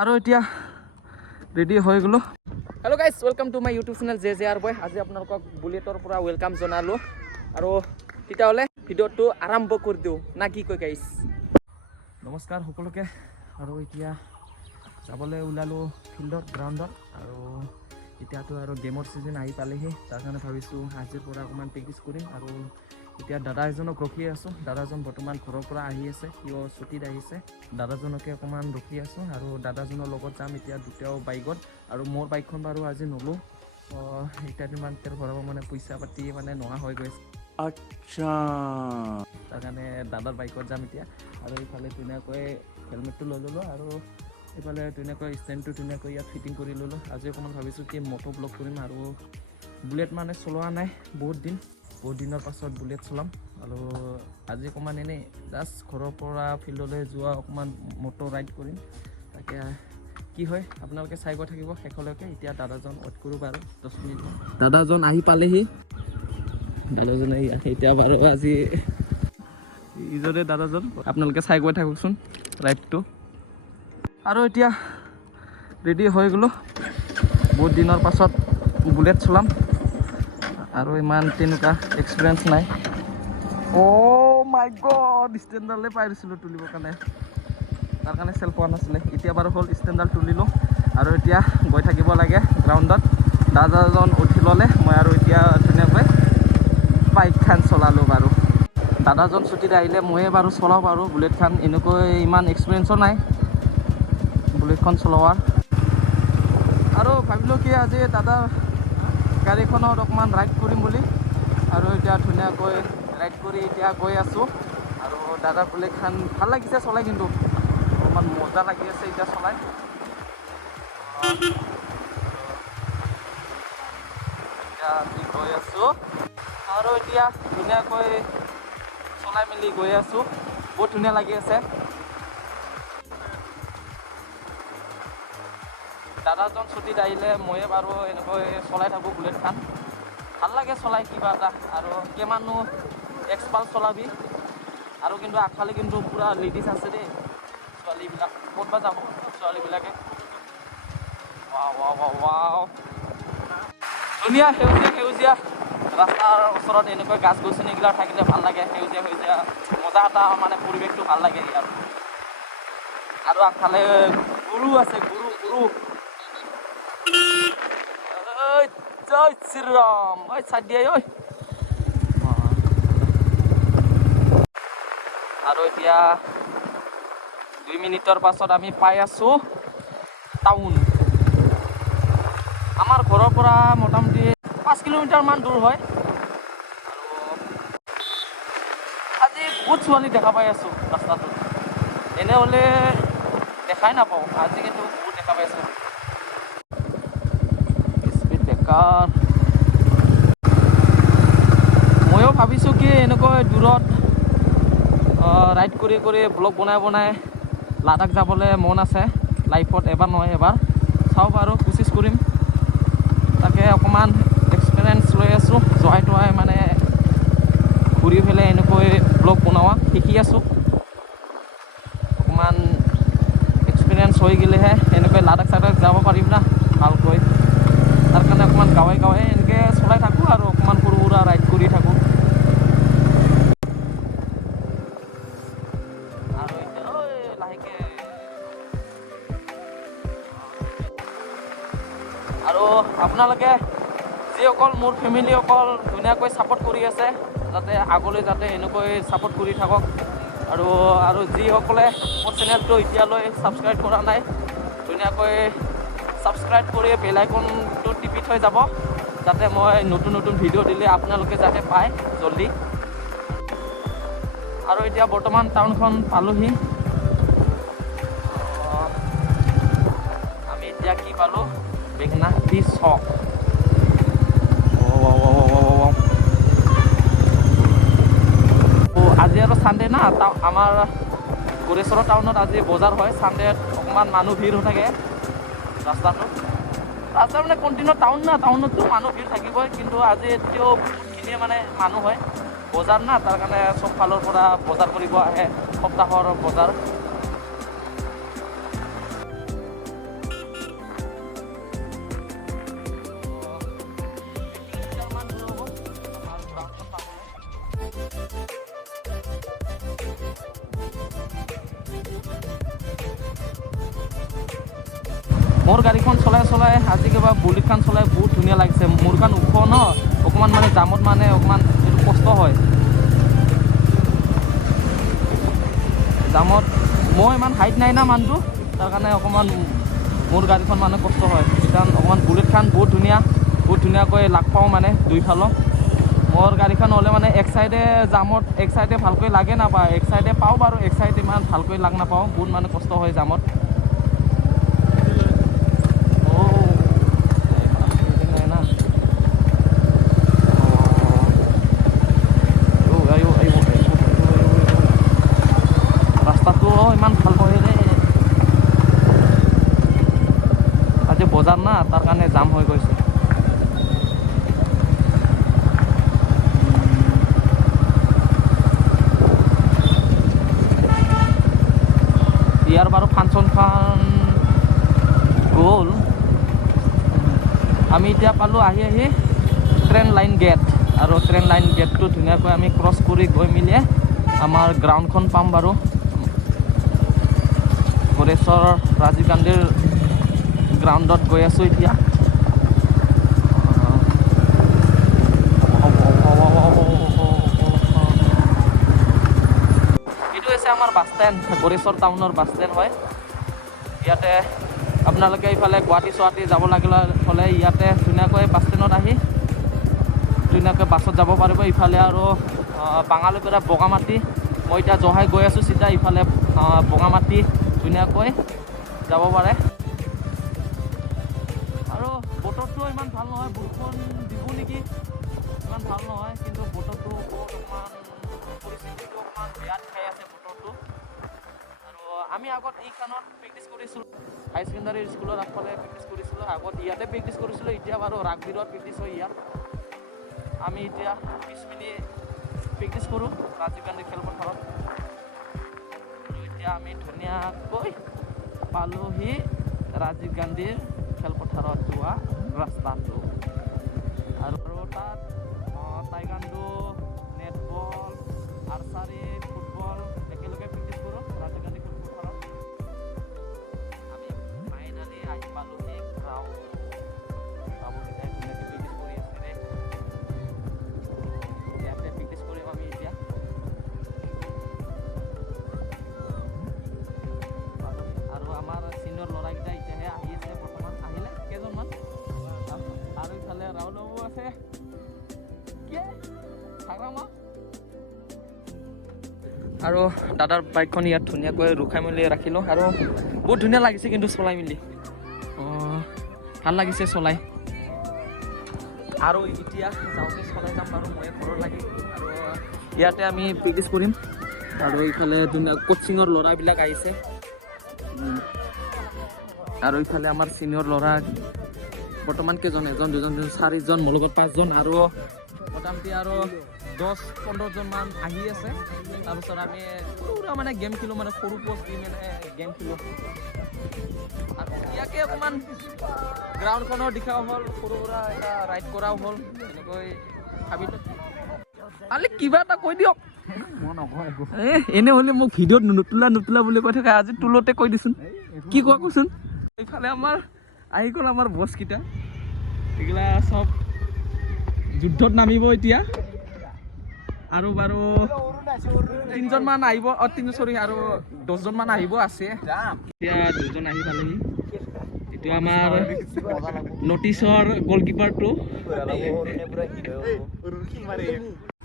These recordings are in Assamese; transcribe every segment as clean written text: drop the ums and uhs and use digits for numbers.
আৰু এতিয়া ৰেডি হৈ গ'লো। Hello' guys, welcome to my YouTube channel JJR বয়। আজি আপোনালোকক বুলেটৰ পৰা ৱেলকাম জনালোঁ আৰু তেতিয়াহ'লে ভিডিঅ'টো আৰম্ভ কৰি দিওঁ না কি কয় গাইজ। নমস্কাৰ সকলোকে। আৰু এতিয়া যাবলৈ ওলালোঁ ফিল্ডত, গ্ৰাউণ্ডত। আৰু এতিয়াতো আৰু গেমৰ ছিজন আহি পালেহি, তাৰ কাৰণে ভাবিছোঁ আজিৰ পৰা অকণমান প্ৰেক্টিছ কৰিম। আৰু এতিয়া দাদা এজনক ৰখি আছোঁ। দাদাজন বৰ্তমান ঘৰৰ পৰা আহি আছে, সিও ছুটীত আহিছে। দাদাজনকে অকণমান ৰখি আছোঁ আৰু দাদাজনৰ লগত যাম এতিয়া দুটাও বাইকত। আৰু মোৰ বাইকখন বাৰু আজি নলোঁ, এতিয়া ইমান তেল ভৰাব মানে পইচা পাতি মানে নোহোৱা হৈ গৈছে। আচ্ছা, তাৰ কাৰণে দাদাৰ বাইকত যাম এতিয়া। আৰু এইফালে ধুনীয়াকৈ হেলমেটটো লৈ ল'লোঁ আৰু এইফালে ধুনীয়াকৈ ষ্টেণ্ডটো ধুনীয়াকৈ ইয়াত ফিটিং কৰি ল'লোঁ। আজি অকণমান ভাবিছোঁ কি মটো ব্লগ কৰিম। আৰু বুলেট মানে চলোৱা নাই বহুত দিনৰ পাছত বুলেট চলাম। আৰু আজি অকণমান এনেই জাষ্ট ঘৰৰ পৰা ফিল্ডলৈ যোৱা অকণমান মটো ৰাইড কৰিম। তাকে কি হয় আপোনালোকে চাই গৈ থাকিব শেষলৈকে। এতিয়া দাদাজন ৱেইট কৰোঁ বাৰু 10 মিনিটমান। দাদাজন আহি পালেহি। দাদাজনে এতিয়া বাৰু আজি ইজনে দাদাজন, আপোনালোকে চাই গৈ থাককচোন ৰাইডটো। আৰু এতিয়া ৰেডি হৈ গ'লোঁ। বহুত দিনৰ পাছত বুলেট চলাম আৰু ইমান তেনেকুৱা এক্সপিৰিয়েঞ্চ নাই। অ' মাই গড, ষ্টেণ্ডডালে পাই দিছিলোঁ তুলিবৰ কাৰণে, তাৰ কাৰণে চেল পোৱা নাছিলে। এতিয়া বাৰু হ'ল ষ্টেণ্ডডাল তুলিলোঁ আৰু এতিয়া গৈ থাকিব লাগে গ্ৰাউণ্ডত। দাদাজন উঠি ল'লে, মই আৰু এতিয়া ধুনীয়াকৈ বাইকখন চলালোঁ বাৰু। দাদাজন ছুটীত আহিলে ময়ে বাৰু চলাওঁ বাৰু বুলেটখন। এনেকৈ ইমান এক্সপিৰিয়েঞ্চো নাই বুলেটখন চলোৱাৰ। আৰু ভাবিলোঁ কি আজি দাদাৰ গাড়ীখনত অকণমান ৰাইড কৰিম বুলি। আৰু এতিয়া ধুনীয়াকৈ ৰাইড কৰি এতিয়া গৈ আছোঁ। আৰু দাদাৰ বুলেটখন ভাল লাগিছে চলাই, কিন্তু অকণমান মজা লাগি আছে এতিয়া চলাই। এতিয়া আমি গৈ আছোঁ আৰু এতিয়া ধুনীয়াকৈ চলাই মেলি গৈ আছোঁ। বহুত ধুনীয়া লাগি আছে। দাদাজন ছুটীত আহিলে ময়ে বাৰু এনেকৈ চলাই থাকোঁ বুলেটখন। ভাল লাগে চলাই কিবা এটা। আৰু কিমাননো এক্সপাল্ছ চলাবি। আৰু কিন্তু আগফালে কিন্তু পূৰা লেডিজ আছে দেই, ছোৱালীবিলাক। ক'ত বা যাব ছোৱালীবিলাকে। ৱাও, ধুনীয়া সেউজীয়া ৰাস্তাৰ ওচৰত এনেকৈ গাছ গছনিবিলাক থাকিলে ভাল লাগে। সেউজীয়া মজা এটা মানে পৰিৱেশটো ভাল লাগে ইয়াত। আৰু আগফালে গৰু আছে, গৰু। জয় শ্ৰীৰাম, ঐ চাই দিয়া ঐ। আৰু এতিয়া 2 মিনিটৰ পাছত আমি পাই আছোঁ টাউন। আমাৰ ঘৰৰ পৰা মোটামুটি 5 কিলোমিটাৰমান দূৰ হয়। আৰু আজি বহুত ছোৱালী দেখা পাই আছোঁ ৰাস্তাটোত। এনেহ'লে দেখাই নাপাওঁ, আজি কিন্তু বহুত দেখা পাই আছোঁ। Speed breaker. ময়ো ভাবিছোঁ কি এনেকৈ দূৰত ৰাইড কৰি ব্লগ বনাই লাডাখ যাবলৈ মন আছে লাইফত, এবাৰ নহয় এবাৰ। চাওঁ বাৰু, কোচিছ কৰিম। তাকে অকণমান এক্সপিৰিয়েঞ্চ লৈ আছোঁ, জহাই মানে ঘূৰি পেলাই এনেকৈ ব্লগ বনোৱা শিকি আছোঁ। অকণমান এক্সপিৰিয়েঞ্চ হৈ গ'লেহে এনেকৈ লাডাখ চাডাখ যাব পাৰিম না ভালকৈ। তাৰ কাৰণে অকণমান গাঁৱে এনেকৈ চলাই থাকোঁ আৰু অকণমান সৰু সুৰা ৰাইড কৰি থাকোঁ। আৰু এতিয়া লাহেকৈ আৰু আপোনালোকে যিসকল মোৰ ফেমিলিসকল ধুনীয়াকৈ ছাপোৰ্ট কৰি আছে, যাতে আগলৈ যাতে এনেকৈ ছাপোৰ্ট কৰি থাকক। আৰু যিসকলে মোৰ চেনেলটো এতিয়ালৈ ছাবস্ক্ৰাইব কৰা নাই, ধুনীয়াকৈ ছাবস্ক্ৰাইব কৰি বেল আইকনটো টিপি থৈ যাব, যাতে মই নতুন ভিডিঅ' দিলে আপোনালোকে যাতে পায় জল্দি। আৰু এতিয়া বৰ্তমান টাউনখন পালোহি। আমি এতিয়া কি পালোঁ? বেঙেনাআটী চক। আজি আৰু ছানডে না, আমাৰ গৰেশ্বৰ টাউনত আজি বজাৰ হয়। ছানডেত অকণমান মানুহ ভিৰ হৈ থাকে ৰাস্তা মানে কণ্টিনিউ টাউন না, টাউনততো মানুহ ভিৰ থাকিবই। কিন্তু আজি এতিয়াও বহুতখিনিয়ে মানে মানুহ হয়, বজাৰ না, তাৰ কাৰণে চব ফালৰ পৰা বজাৰ কৰিব আহে, সপ্তাহৰ বজাৰ। মোৰ গাড়ীখন চলাই চলাই আজি কিবা বুলেটখন চলাই বহুত ধুনীয়া লাগিছে। মোৰখন ওখ ন, অকণমান মানে জামত মানে অকণমান এইটো কষ্ট হয়। জামত মই ইমান হাইট নাই না মানুহটো, তাৰ কাৰণে অকণমান মোৰ গাড়ীখন মানে কষ্ট হয়। কাৰণ অকণমান বুলেটখন বহুত ধুনীয়াকৈ লাগ পাওঁ মানে দুইফালৰ। মোৰ গাড়ীখন হ'লে মানে এক চাইডে জামত এক চাইডে ভালকৈ লাগে নাপায়, এক চাইডে পাওঁ বাৰু, এক চাইডে ইমান ভালকৈ লাগ নাপাওঁ, বহুত মানে কষ্ট হয় জামত। ৰাস্তাটো ইমান ভাল নহয় ৰে, আজি বজাৰ না, তাৰ কাৰণে জাম হৈ গৈছে। ইয়াৰ বাৰু ফাংচনখন গ'ল। আমি এতিয়া পালোঁ আহি ট্ৰেইন লাইন গেট, আৰু ট্ৰেইন লাইন গেটটো ধুনীয়াকৈ আমি ক্ৰছ কৰি গৈ মেলি আমাৰ গ্ৰাউণ্ডখন পাম বাৰু। গড়েশ্বৰ ৰাজীৱ গান্ধীৰ গ্ৰাউণ্ডত গৈ আছোঁ এতিয়া। এইটো হৈছে আমাৰ বাছ ষ্টেণ্ড, গড়েশ্বৰ টাউনৰ বাছ ষ্টেণ্ড হয়। ইয়াতে আপোনালোকে ইফালে গুৱাহাটী চুৱাহাটী যাব লাগিলে হ'লে ইয়াতে ধুনীয়াকৈ বাছ ষ্টেণ্ডত আহি ধুনীয়াকৈ বাছত যাব পাৰিব। ইফালে আৰু বাঙালীৰ পৰা বগামাটি, মই এতিয়া জহাই গৈ আছোঁ চিধা ইফালে বগামাটি ধুনীয়াকৈ যাব পাৰে। আৰু বতৰটো ইমান ভাল নহয়, বৰষুণ দিব নেকি, ইমান ভাল নহয়, কিন্তু বতৰটো অকণমান পৰিস্থিতিটো অকণমান বেয়া দেখাই আছে বতৰটো। আৰু আমি আগত এইখনত প্ৰেক্টিছ কৰিছিলোঁ, হাই ছেকেণ্ডাৰী স্কুলৰ আগফালে প্ৰেক্টিছ কৰিছিলোঁ, আগত ইয়াতে প্ৰেক্টিছ কৰিছিলোঁ। এতিয়া বাৰু ৰাগবিৰত প্ৰেক্টিছ হয় ইয়াত। আমি এতিয়া 20 মিনিট প্ৰেক্টিছ কৰোঁ ৰাজীৱ গান্ধী খেলপথাৰত। আৰু এতিয়া আমি ধুনীয়াকৈ পালোহি ৰাজীৱ গান্ধীৰ খেলপথাৰত যোৱা ৰাস্তাটো। আৰু তাত টাইকাণ্ডো, নেটবল, আৰ্চাৰী, ফুটবল একেলগে প্ৰেক্টিছ কৰোঁ ৰাজীৱ গান্ধী খেলপথাৰত। আমি ফাইনেলি আহি পালোহি গ্ৰাউণ্ড। বাবুকেইটাই ধুনীয়াকৈ প্ৰেক্টিছ কৰি আছে দেই। ইয়াতে প্ৰেক্টিছ কৰিম আমি এতিয়া। আৰু আমাৰ চিনিয়ৰ ল'ৰাকেইটা এতিয়াহে আহি আছে, বৰ্তমান আহিলে কেইজনমান। আৰু ইফালে ৰাউণ্ডাবো আছে, আৰু দাদাৰ বাইকখন ইয়াত ধুনীয়াকৈ ৰখাই মেলি ৰাখিলোঁ। আৰু বহুত ধুনীয়া লাগিছে কিন্তু চলাই মেলি, ভাল লাগিছে চলাই। আৰু এতিয়া যাওঁতে চলাই যাম বাৰু মই ঘৰৰ লাগি। আৰু ইয়াতে আমি প্ৰেক্টিছ কৰিম। আৰু ইফালে ধুনীয়া কোচিঙৰ ল'ৰাবিলাক আহিছে। আৰু ইফালে আমাৰ চিনিয়ৰ ল'ৰা বৰ্তমান কেইজন, এজন দুজন 4জন, মোৰ লগত 5জন, আৰু মোটামুটি আৰু 10-15জন মান আহি আছে। তাৰপিছত আমি পুৰা মানে গেম খেলোঁ, মানে সৰু পোষ্ট দি মানে গেম খেলোঁ। আৰু ইয়াকে অকণমান গ্ৰাউণ্ডখনৰ দেখাও হ'ল, সৰু সুৰা এটা ৰাইড কৰাও হ'ল। এনেকৈ ভাবিলোঁ কালি কিবা এটা কৈ দিয়ক। এনে হ'লে মোক ভিডিঅ'ত নুতোলা বুলি কৈ থাকে, আজি তোলোতে কৈ দিচোন, কি কোৱা কচোন। এইফালে আমাৰ আহি গ'ল আমাৰ বছকেইটা, এইগিলা চব যুদ্ধত নামিব এতিয়া। আৰু বাৰু 3জন মান আহিব, আৰু 10জন মান আহিব আছে। এতিয়া 2জন আহি পালেহি। এইটো আমাৰ নটিছৰ গলকিপাৰটো।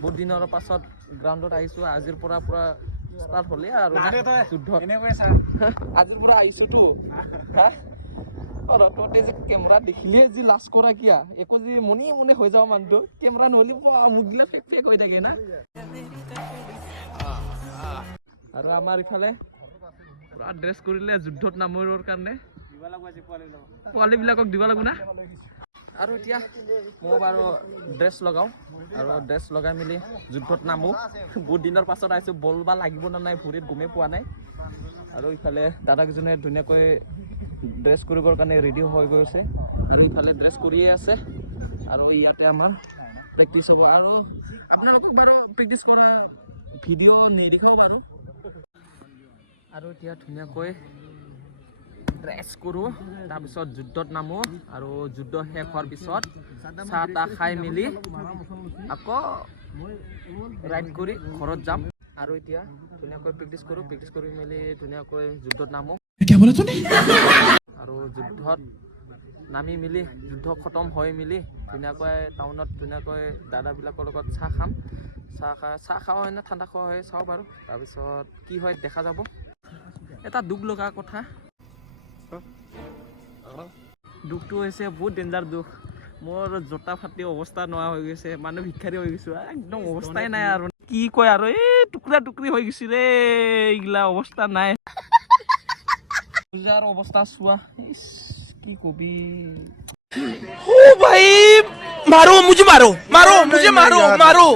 বহুত দিনৰ পাছত গ্ৰাউণ্ডত আহিছোঁ। আজিৰ পৰা পুৰা ষ্টাৰ্ট হ'লে আৰু যুদ্ধ। আজিৰ পৰা আহিছোঁতো। তহঁতে যে কেমেৰা দেখিলে যি লাজ কৰা কিয়া, একো যে মনে হৈ যাওঁ মানুহটো, কেমেৰা নহ'লে মুখগিলা ফেক হৈ থাকে না। আৰু আমাৰ ইফালে পুৰা ড্ৰেছ কৰিলে যুদ্ধত নামিবৰ কাৰণে পোৱালীবিলাকক দিব লাগিব না। আৰু এতিয়া মই বাৰু ড্ৰেছ লগাওঁ, আৰু ড্ৰেছ লগাই মেলি যুদ্ধত নামো। বহুত দিনৰ পাছত আহিছোঁ, বল বা লাগিব নে নাই ভৰিত গমেই পোৱা নাই। আৰু ইফালে দাদাকেইজনে ধুনীয়াকৈ ড্ৰেছ কৰিবৰ কাৰণে ৰেডি হৈ গৈছে, আৰু ইফালে ড্ৰেছ কৰিয়ে আছে। আৰু ইয়াতে আমাৰ প্ৰেক্টিছ হ'ব। আৰু আপোনালোকক বাৰু প্ৰেক্টিছ কৰা ভিডিঅ' নেদেখাওঁ বাৰু। আৰু এতিয়া ধুনীয়াকৈ ড্ৰেছ কৰোঁ, তাৰপিছত যুদ্ধত নামো আৰু যুদ্ধ শেষ হোৱাৰ পিছত চাহ তাহ খাই মেলি আকৌ ৰাইড কৰি ঘৰত যাম। আৰু এতিয়া ধুনীয়াকৈ প্ৰেক্টিছ কৰোঁ, প্ৰেক্টিছ কৰি মেলি ধুনীয়াকৈ যুদ্ধত নামো আৰু যুদ্ধত নামি মেলি যুদ্ধ খতম হৈ মেলি ধুনীয়াকৈ টাউনত ধুনীয়াকৈ দাদাবিলাকৰ লগত চাহ খাম। চাহ খোৱা হয় নে ঠাণ্ডা খোৱা হয় চাওঁ বাৰু, তাৰপিছত কি হয় দেখা যাব। এটা দুখ লগা কথা, দুখটো হৈছে বহুত ডেঞ্জাৰ দুখ। মোৰ জোতা ফাটি অৱস্থা নোহোৱা হৈ গৈছে, মানুহ ভিক্ষাৰী হৈ গৈছো, একদম অৱস্থাই নাই আৰু কি কয় আৰু এই টুকুৰা টুকুৰি হৈ গৈছে ৰে, এইগিলা অৱস্থা নাই। পূজাৰ অৱস্থা চোৱা, কি কবি। ओ भाई मारो मुझे, मारो मारो मुझे, मारो मारो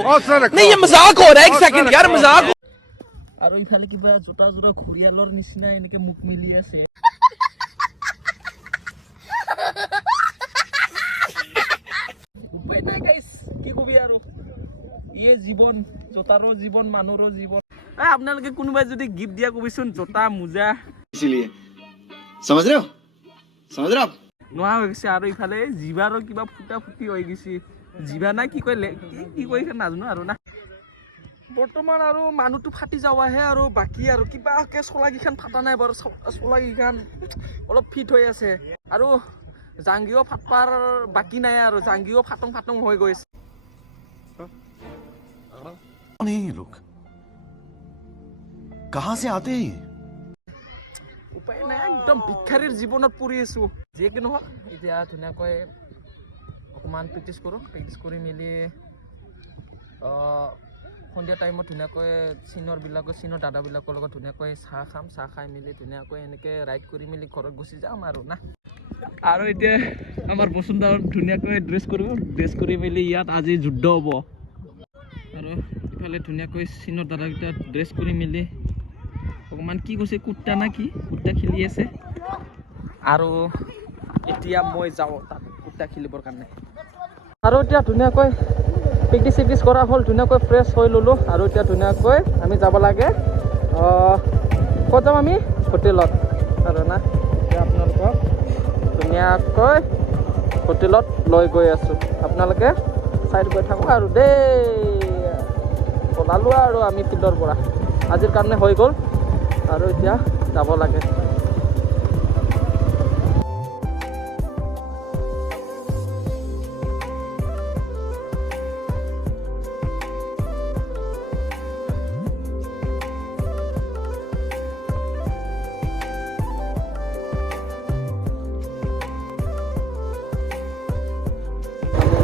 नहीं, ये मजाक हो रहा है, एक सेकंड यार, मजाक। আৰু ইফালে কিবা জোতা জোতা ঘৰিয়ালৰ নিচিনা এনেকে মুখ মিলি আছে। উপায় নাই গাইছ, কি কবি আৰু ইয়ে জীৱন, জোতাৰো জীৱন, মানুহৰো জীৱন। আপোনালোকে কোনোবাই যদি গিফ্ট দিয়া কবিচোন, জোতা মোজা इसीलिए समझ रहे हो, समझ रहे हो आप। নোহোৱা হৈ গৈছে। আৰু ইফালে জিভাৰো কিবা ফুটা ফুটি হৈ গৈছে, জিভা নাই কি কয় কি কয় নাজানো আৰু না। বৰ্তমান আৰু মানুহটো ফাটি যাৱাহে, আৰু বাকী আৰু কিবাকে চলাকেইখন ফাটা নাই বাৰু, চলাকেইখন অলপ ফিট হৈ আছে। আৰু জাংগিও ফাটপাৰ বাকী নাই, আৰু জাংগিও ফাটং ফাটং হৈ গৈছে। ये लोग कहाँ से आते हैं? উপায় নাই, একদম ভিক্ষাৰীৰ জীৱনত পৰি আছো। যিয়ে কি নহওক এতিয়া ধুনীয়াকৈ অকণমান প্ৰেক্টিছ কৰোঁ, প্ৰেক্টিছ কৰি মেলি সন্ধিয়া টাইমত ধুনীয়াকৈ চীনৰ দাদাবিলাকৰ লগত ধুনীয়াকৈ চাহ খাম, চাহ খাই মেলি ধুনীয়াকৈ এনেকৈ ৰাইড কৰি মেলি ঘৰত গুচি যাম আৰু না। আৰু এতিয়া আমাৰ বসুন্ধাৰত ধুনীয়াকৈ ড্ৰেছ কৰি মেলি ইয়াত আজি যুদ্ধ হ'ব। আৰু ইফালে ধুনীয়াকৈ চীনৰ দাদাকেইটা ড্ৰেছ কৰি মেলি অকণমান কি কৈছে, কুৰ্তা না কি কুৰ্তা খেলি আছে। আৰু এতিয়া মই যাওঁ তাত কুৰ্তা খেলিবৰ কাৰণে। আৰু এতিয়া ধুনীয়াকৈ প্ৰেক্টিছ কৰা হ'ল, ধুনীয়াকৈ ফ্ৰেছ হৈ ল'লোঁ। আৰু এতিয়া ধুনীয়াকৈ আমি যাব লাগে, ক'ত যাম আমি, হোটেলত আৰু না। এতিয়া আপোনালোকক ধুনীয়াকৈ হোটেলত লৈ গৈ আছোঁ, আপোনালোকে চাইড গৈ থাকোঁ আৰু দেই। ওলালোঁ আৰু আমি ফিল্ডৰ পৰা, আজিৰ কাৰণে হৈ গ'ল আৰু এতিয়া যাব লাগে।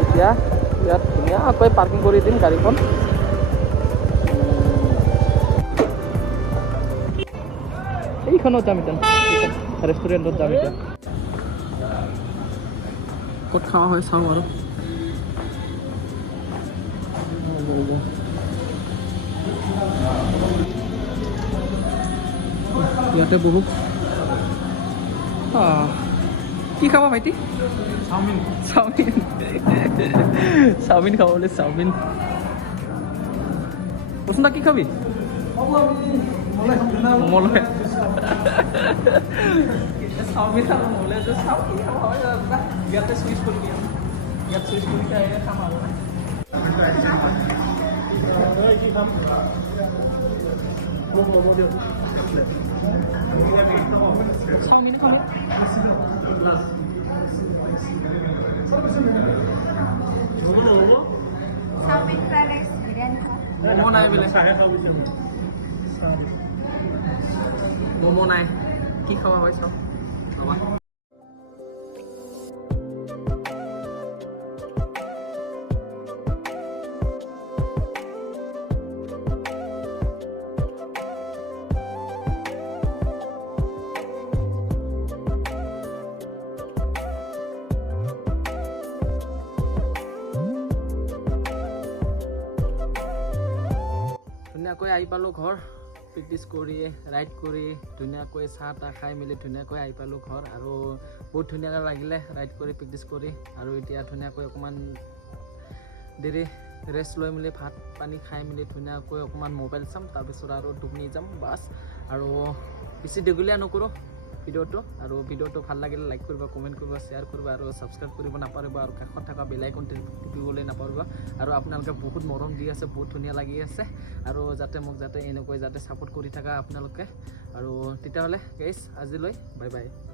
এতিয়া ইয়াত ধুনীয়াকৈ পাৰ্কিং কৰি দিম গাড়ীখন। এইখনত যাম এতিয়া, ৰেষ্টুৰেণ্টত যাম এতিয়া। ক'ত খাৱা হয় চাওঁ আৰু। ইয়াতে বহু কি খাব ভাইটি? চাওমিন চাওমিন খাব বোলে, চাওমিন। বসুন্ধা কি খাবি? মমলৈ চাওমিন খাব মমলৈ চাওঁ কি খাব হয়, ইয়াতে চুইচ কৰি দিম, ইয়াত চুইচ কৰি খাম আৰু না। চাওমিন খাব, chowmein fried rice biryani momo নাই বোলে, মোমো নাই, কি খাওয়া হয় চাও। ধুনীয়াকৈ আহি পালোঁ ঘৰ, প্ৰেক্টিছ কৰি ৰাইড কৰি ধুনীয়াকৈ চাহ তাহ খাই মেলি ধুনীয়াকৈ আহি পালোঁ ঘৰ। আৰু বহুত ধুনীয়াকৈ লাগিলে ৰাইড কৰি প্ৰেক্টিছ কৰি। আৰু এতিয়া ধুনীয়াকৈ অকণমান দেৰি ৰেষ্ট লৈ মেলি ভাত পানী খাই মেলি ধুনীয়াকৈ অকণমান মোবাইল চাম, তাৰপিছত আৰু টোপনি যাম বাছ। আৰু বেছি দীঘলীয়া নকৰোঁ ভিডিঅ'টো আৰু ভিডিঅ'টো ভাল লাগিলে লাইক কৰিব কমেণ্ট কৰিব শ্বেয়াৰ কৰিব আৰু ছাবস্ক্ৰাইব কৰিব নাপাহৰিব আৰু কাষত থকা বেল আইকন টিপিবলৈ নাপাহৰিব আৰু আপোনালোকে বহুত মৰম দি আছে বহুত ধুনীয়া লাগি আছে আৰু যাতে মোক যাতে এনেকৈ যাতে ছাপোৰ্ট কৰি থাকা আপোনালোকে আৰু তেতিয়াহ'লে গাইজ আজিলৈ বাই বাই